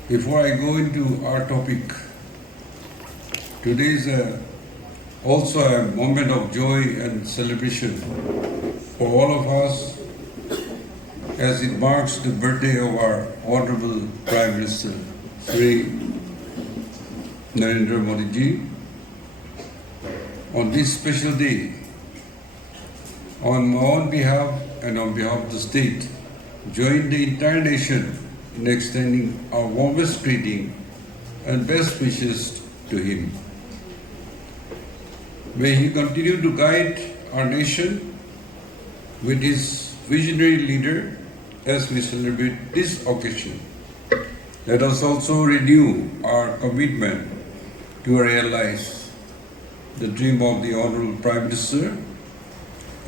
Before I go into our topic, today is also a moment of joy and celebration for all of us as it marks the birthday of our Honorable Prime Minister, Shri Narendra Modi ji. On this special day, on my own behalf and on behalf of the state, join the entire nation in extending our warmest greeting and best wishes to him. May he continue to guide our nation with his visionary leader as we celebrate this occasion. Let us also renew our commitment to realize the dream of the Honorable Prime Minister,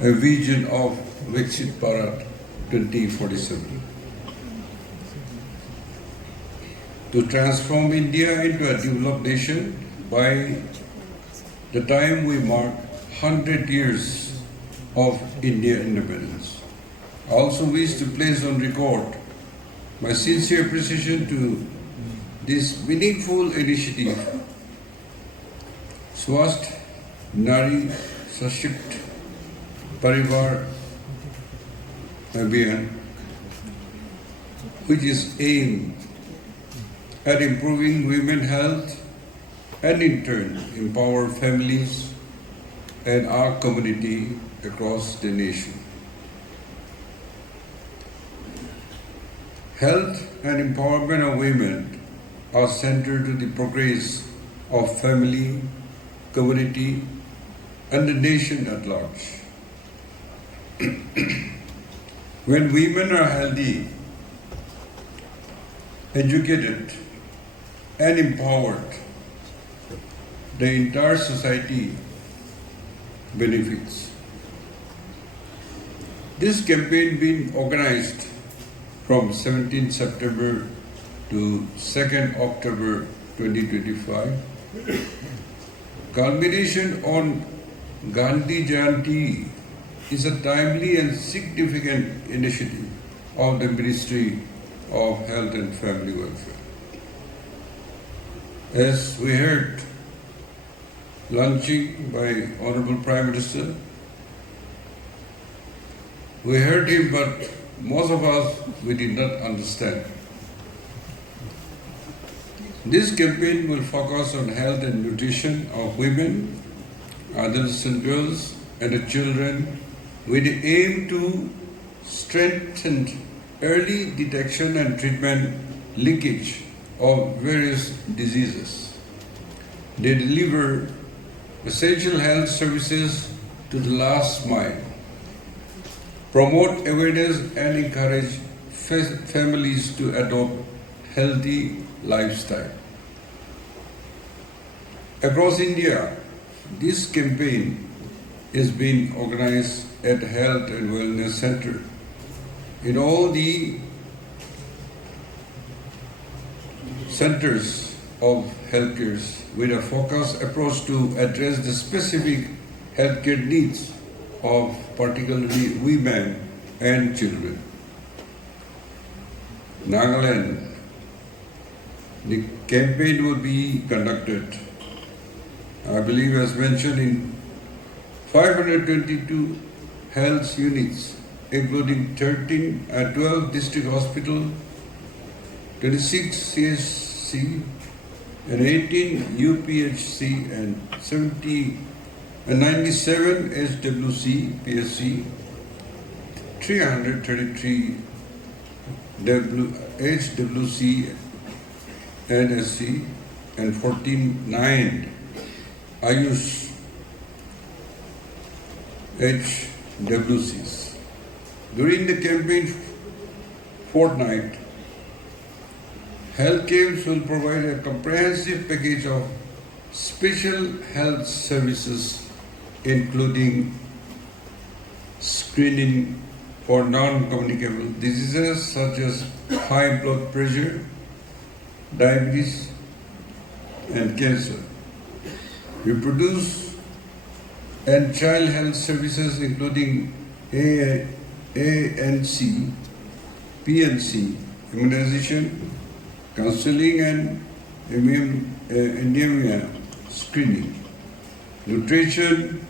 a vision of Viksit Bharat 2047. To transform India into a developed nation by the time we mark 100 years of Indian independence. I also wish to place on record my sincere appreciation to this meaningful initiative, Swasth Nari Sashakt Parivar Abhiyan, which is aimed at improving women's health and in turn empower families and our community across the nation. Health and empowerment of women are central to the progress of family, community, and the nation at large. When women are healthy, educated, and empowered, the entire society benefits. This campaign being organized from 17 September to 2nd October 2025, culmination on Gandhi Jayanti is a timely and significant initiative of the Ministry of Health and Family Welfare. As we heard, launching by Honorable Prime Minister, we heard him, but most of us, we did not understand. This campaign will focus on health and nutrition of women, adults and girls, and the children with the aim to strengthen early detection and treatment linkage of various diseases. They deliver essential health services to the last mile, promote awareness and encourage families to adopt healthy lifestyle. Across India, this campaign is being organized at Health and Wellness Center in all the centers of healthcare with a focused approach to address the specific healthcare needs of particularly women and children. Nagaland, the campaign will be conducted, I believe as mentioned, in 522 health units, including 12 district hospitals, 26 CHC and 18 UPHC and 97 HWC PSC, 333 HWC NSC and 49 Ayush HWCs. During the campaign fortnight, Health Camps will provide a comprehensive package of special health services, including screening for non-communicable diseases such as high blood pressure, diabetes, and cancer. Reproduce and child health services including ANC, PNC, immunization, counseling and anemia screening, nutrition,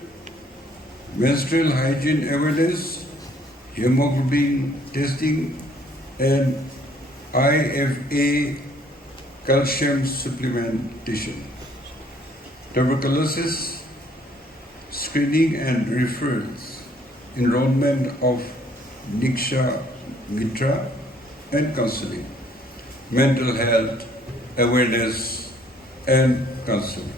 menstrual hygiene awareness, hemoglobin testing, and IFA calcium supplementation, tuberculosis screening and referrals, enrollment of Diksha Mitra and counseling, mental health awareness and counseling.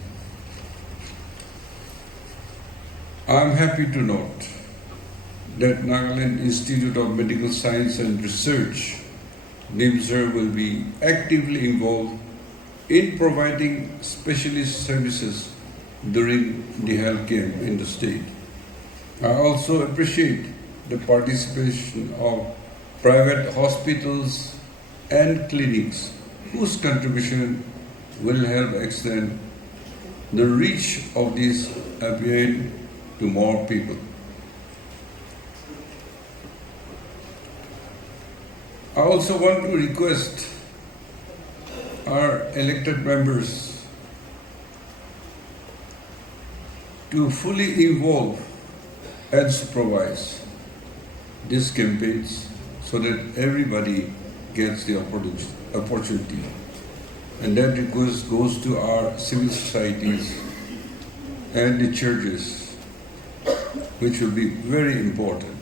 I am happy to note that Nagaland Institute of Medical Science and Research, NIMSR, will be actively involved in providing specialist services during the health camp in the state. I also appreciate the participation of private hospitals and clinics whose contribution will help extend the reach of this Abhiyan to more people. I also want to request our elected members to fully involve and supervise these campaigns so that everybody gets the opportunity. And that request goes to our civil societies and the churches, which will be very important.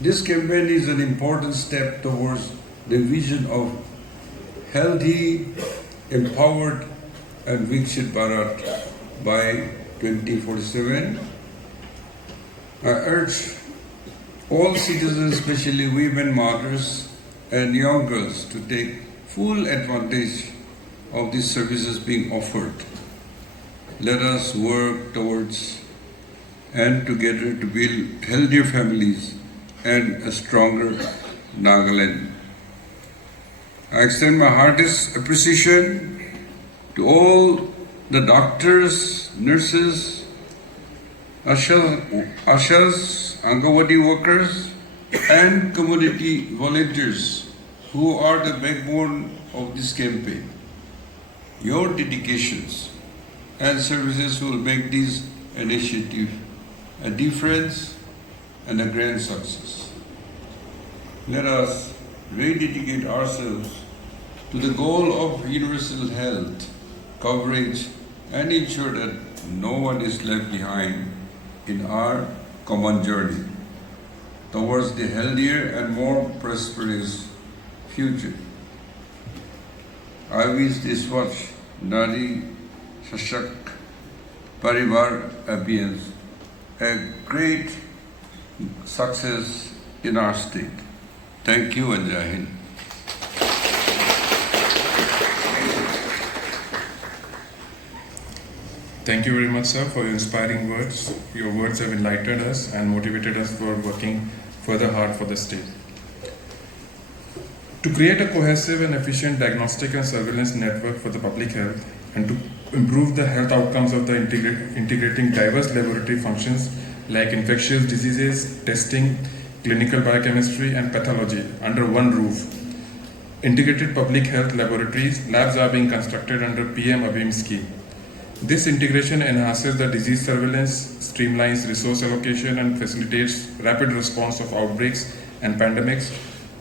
This campaign is an important step towards the vision of healthy, empowered, and Viksit Bharat by 2047. I urge all citizens, especially women, mothers, and young girls, to take full advantage of these services being offered. Let us work towards and together to build healthier families and a stronger Nagaland. I extend my heartiest appreciation to all the doctors, nurses, ushers, Angawadi workers, and community volunteers who are the backbone of this campaign. Your dedications and services will make this initiative a difference and a grand success. Let us rededicate ourselves to the goal of universal health coverage and ensure that no one is left behind in our common journey towards the healthier and more prosperous future. I wish this Swachh Nari Sashakt Parivar Abhiyan a great success in our state. Thank you and Jai Hind. Thank you very much, sir, for your inspiring words. Your words have enlightened us and motivated us for working further hard for the state. To create a cohesive and efficient diagnostic and surveillance network for the public health and to improve the health outcomes of the integrating diverse laboratory functions like infectious diseases, testing, clinical biochemistry, and pathology under one roof. Integrated public health labs are being constructed under PM ABHIM scheme. This integration enhances the disease surveillance, streamlines resource allocation, and facilitates rapid response of outbreaks and pandemics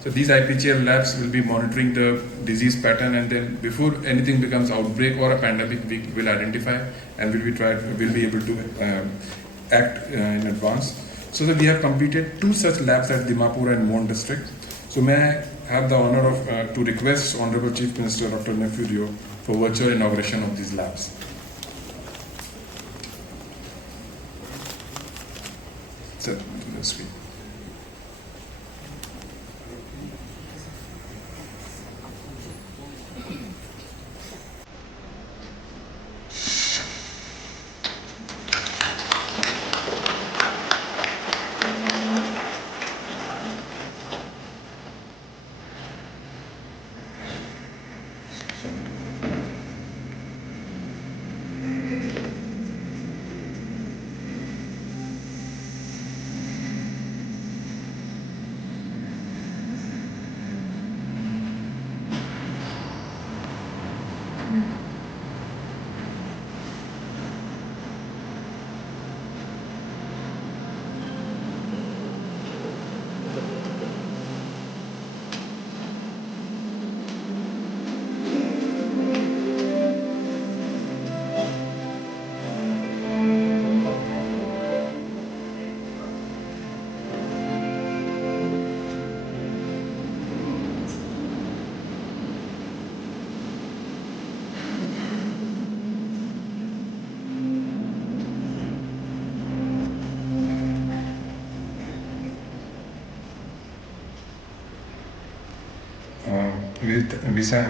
So these IPGL labs will be monitoring the disease pattern, and then before anything becomes outbreak or a pandemic, we will identify and will be able to act in advance. So that we have completed 2 such labs at Dimapur and Mon district. So may I have the honor of to request Honorable Chief Minister Dr. Nefurio for virtual inauguration of these labs. Sir, speak.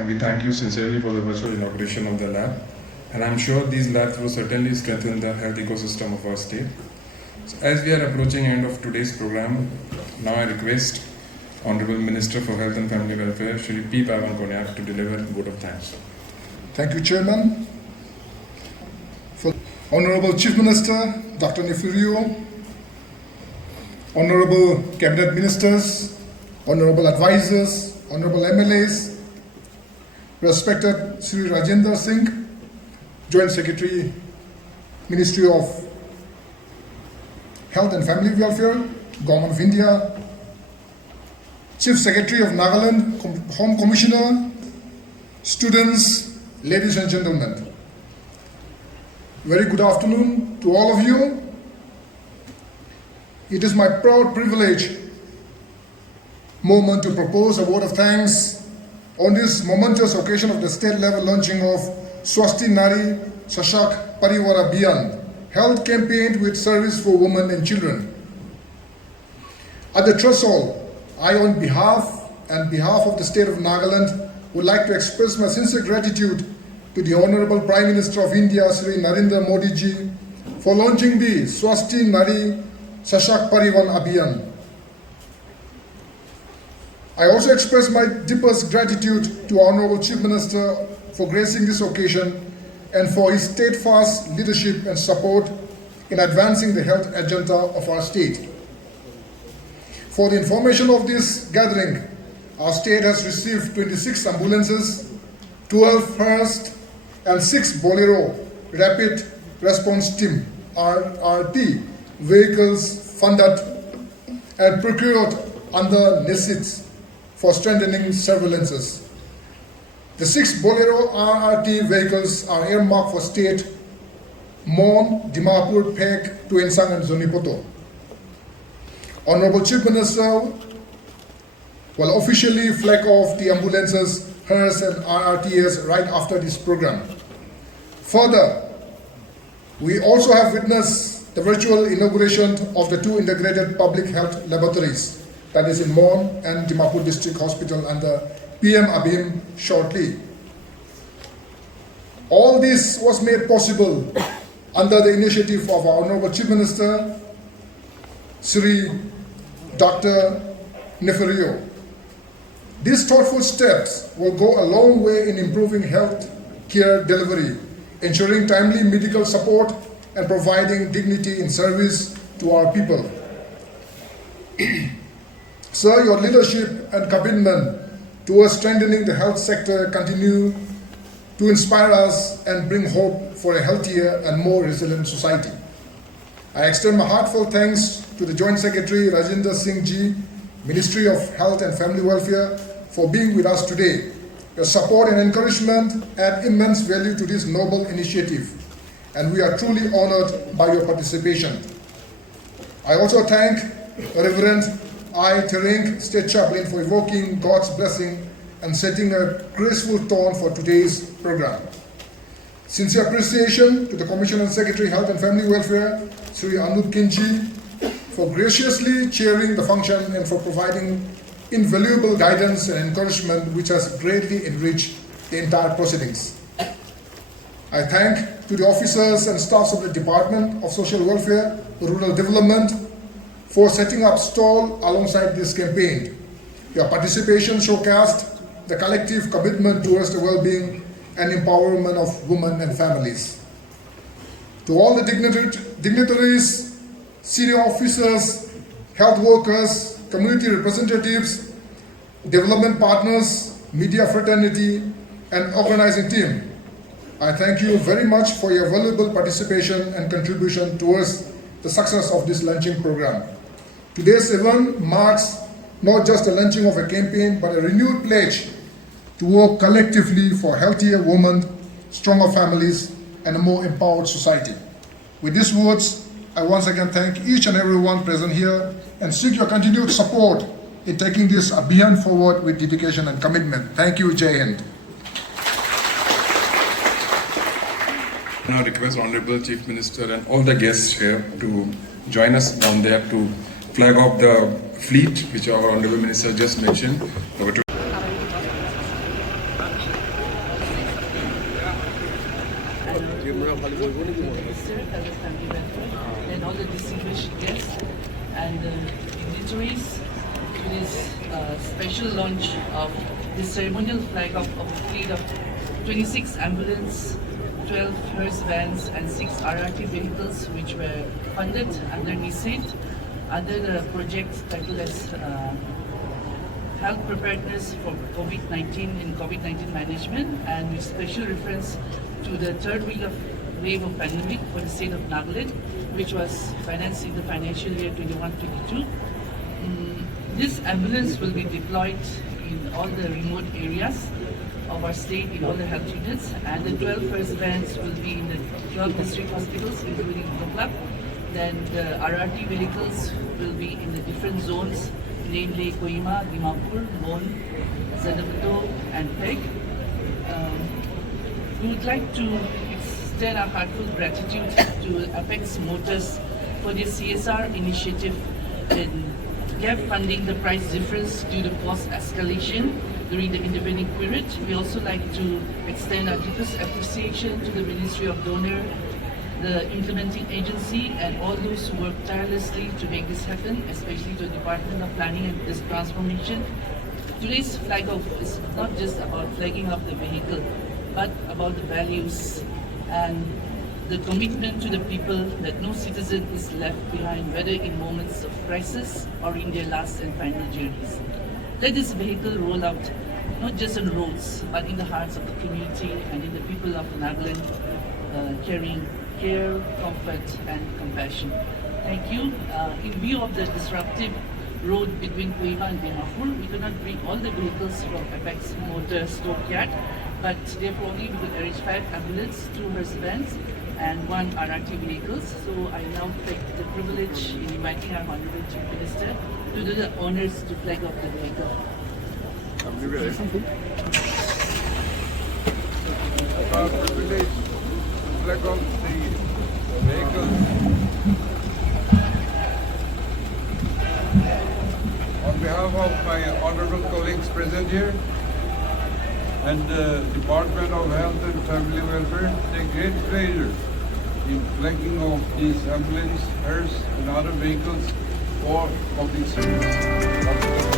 We thank you sincerely for the virtual inauguration of the lab, and I'm sure these labs will certainly strengthen the health ecosystem of our state. So as we are approaching end of today's program, now I request Honorable Minister for Health and Family Welfare, Shri P. Pawan Konyak, to deliver a vote of thanks. Thank you, Chairman. Honorable Chief Minister, Dr. Nefurio, Honorable Cabinet Ministers, Honorable Advisors, Honorable MLAs, respected Sri Rajendra Singh, Joint Secretary, Ministry of Health and Family Welfare, Government of India, Chief Secretary of Nagaland, Home Commissioner, students, ladies and gentlemen. Very good afternoon to all of you. It is my proud privilege moment to propose a vote of thanks on this momentous occasion of the state level launching of Swasti Nari Sashak Parivar Abhiyan, health campaign with service for women and children. At the threshold, I on behalf of the state of Nagaland would like to express my sincere gratitude to the Honorable Prime Minister of India, Sri Narendra Modi ji, for launching the Swasti Nari Sashak Parivar Abhiyan. I also express my deepest gratitude to Honorable Chief Minister for gracing this occasion and for his steadfast leadership and support in advancing the health agenda of our state. For the information of this gathering, our state has received 26 ambulances, 12 hearse and 6 Bolero Rapid Response Team RRT vehicles funded and procured under NESITS for strengthening surveillances. The 6 Bolero RRT vehicles are earmarked for state Mon, Dimapur, Pek, Tuensang and Zonipoto. Honorable Chief Minister will officially flag off the ambulances, hearse and RRTs right after this program. Further, we also have witnessed the virtual inauguration of the 2 integrated public health laboratories, that is in Mon and Dimapur District Hospital under PM Abhim shortly. All this was made possible under the initiative of our Honorable Chief Minister, Sri Dr. Nefurio. These thoughtful steps will go a long way in improving health care delivery, ensuring timely medical support and providing dignity in service to our people. Sir, your leadership and commitment towards strengthening the health sector continue to inspire us and bring hope for a healthier and more resilient society. I extend my heartfelt thanks to the Joint Secretary Rajendra Singh ji Ministry of Health and Family Welfare for being with us today. Your support and encouragement add immense value to this noble initiative, and we are truly honored by your participation. I also thank Reverend I. Tereng, State Chaplain, for evoking God's blessing and setting a graceful tone for today's program. Sincere appreciation to the Commissioner and Secretary, Health and Family Welfare, Sri Anup Kinchi, for graciously chairing the function and for providing invaluable guidance and encouragement which has greatly enriched the entire proceedings. I thank to the officers and staffs of the Department of Social Welfare, Rural Development for setting up stall alongside this campaign. Your participation showcased the collective commitment towards the well-being and empowerment of women and families. To all the dignitaries, senior officers, health workers, community representatives, development partners, media fraternity, and organizing team, I thank you very much for your valuable participation and contribution towards the success of this launching program. Today's event marks not just the launching of a campaign, but a renewed pledge to work collectively for healthier women, stronger families, and a more empowered society. With these words, I once again thank each and everyone present here and seek your continued support in taking this Abhiyan forward with dedication and commitment. Thank you, Jai Hind. Now request Honorable Chief Minister and all the guests here to join us down there to flag off the fleet, which our Honorable Minister just mentioned. Over to and all the distinguished guests and dignitaries to this special launch of the ceremonial flag off of a fleet of 26 ambulance, 12 hearse vans and 6 RRT vehicles which were funded under NICET under the project titled as Health Preparedness for COVID-19 in COVID-19 Management, and with special reference to the third wave of pandemic for the state of Nagaland, which was financed in the financial year 21-22. This ambulance will be deployed in all the remote areas of our state, in all the health units, and the 12 first vans will be in the 12 district hospitals, including Club. Then the RRT vehicles will be in the different zones, namely Kohima, Dimapur, Mon, Zanabto, and Peg. We would like to extend our heartfelt gratitude to Apex Motors for their CSR initiative in gap funding the price difference due to cost escalation during the intervening period. We also like to extend our deepest appreciation to the Ministry of Donor, the implementing agency, and all those who work tirelessly to make this happen, especially to the Department of Planning and this transformation. Today's flag off is not just about flagging off the vehicle, but about the values and the commitment to the people that no citizen is left behind, whether in moments of crisis or in their last and final journeys. Let this vehicle roll out not just on roads, but in the hearts of the community and in the people of Nagaland, carrying care, comfort, and compassion. Thank you. In view of the disruptive road between Kohima and Dimapur, we could not bring all the vehicles from Apex Motor Stockyard, but therefore only we could arrange 5 ambulance, 2 hearse vans, and 1 RRT vehicles. So I now take the privilege in inviting our Honorable Chief Minister to do the honors to flag off the vehicle. Our privilege to flag off the vehicle. On behalf of my honorable colleagues present here and the Department of Health and Family Welfare, take great pleasure in flagging off these ambulance, hearse and other vehicles for public service.